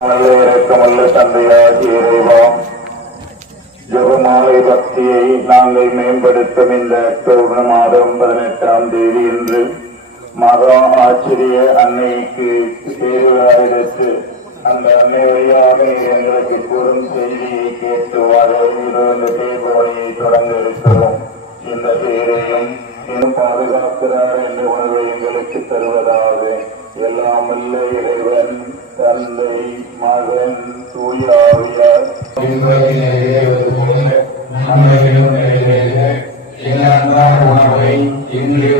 இரக்கமல்ல தந்தையாகிய இறைவா, ஜெபமாலை பக்தியை நாங்கள் மேம்படுத்தும் இந்த அக்டோபர் மாதம் 18ஆம் தேதி என்று மகா ஆச்சரிய அன்னைக்கு பேருவாரிடத்து அந்த அன்னை வழியாக எங்களுக்கு கூறும் செய்தியை கேட்டு வாழ இந்த பேர்வழியை தொடங்க இருக்கிறோம். இந்த பேரையும் இன்னும் பாதுகாக்கிறார் என்ற உணர்வை எங்களுக்கு தருவதாக எல்லாம் அல்ல இறைவன் தந்தை மகன் தூய ஆவியார் உணவை இன்று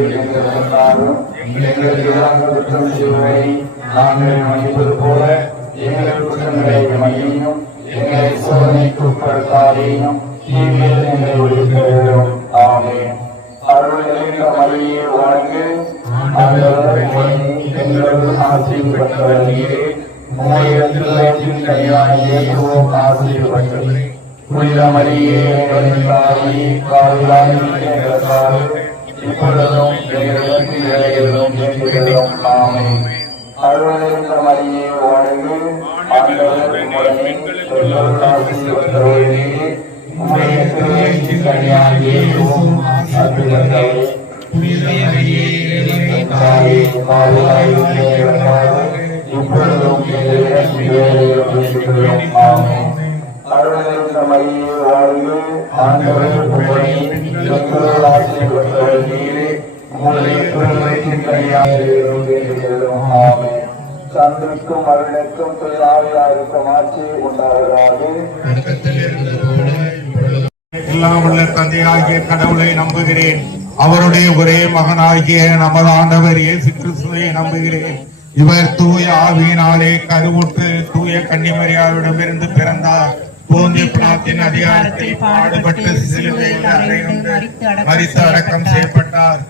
நாங்கள் மன்னிப்பது போல எங்கள் குற்றங்களை மன்னியும், எங்களை சோதனைக்கு உட்படுத்தாதேயும், தீமையில் எங்களை ஒழிக்க வேண்டும். ஆமென். அருள் நிறைந்த மரியே வாழ்க, எங்களது ஆசையில் பெற்றவர் நீரே, உம்முடைய திருவயிற்றின் கனியாகிய இயேசுவும் ஆசையில் பெற்றவரே. புனித மரியே எங்களின் தாயே, பாவிகளாகிய எங்களுக்காக இப்பொழுதும் எங்களுக்கு வேளையிலும் வேண்டுகிறோம். ஆமென். அருள் நிறைந்த மரியே வாழ்க, ஆண்டவர் உம்முடனே, பெண்களுள் ஆசையில் பெற்றவர் நீரே, உம்முடைய திருவயிற்றின் கனியாகிய இயேசுவும் ஆசையில் பெற்றவரே. புனித மரியே எங்களின் தாயே, பாவிகளாகிய எங்களுக்காக இப்பொழுதும் எங்களுக்கு வேளையிலும் வேண்டுகிறோம். ஆமென். அருள் நிறைந்த மரியே வாழ்க, ஆண்டவர் உம்முடனே, பெண்களுள் ஆசையில் பெற்றவர் நீரே, உம்முடைய திருவயிற்றின் கனியாகிய இயேசுவும் வேண்டுகிறோம். ஆமென். தந்தைக்கும் மகனுக்கும் தூய ஆவியாருக்கும் ஆட்சி உண்டாவதாக. எல்லாம் உள்ள தந்தையாகிய கடவுளை நம்புகிறேன். அவருடைய ஒரே மகனாகிய நமது ஆண்டவர் இயேசு கிறிஸ்துவை நம்புகிறேன். இவர் தூய ஆவியினாலே கருவுற்று தூய கன்னிமரியாவிடமிருந்து பிறந்தார். போந்திய பிலாத்தின் அதிகாரத்தில் பாடுபட்டு சிலுவையில் அறையுண்டு மரித்து அடக்கம் செய்யப்பட்டார்.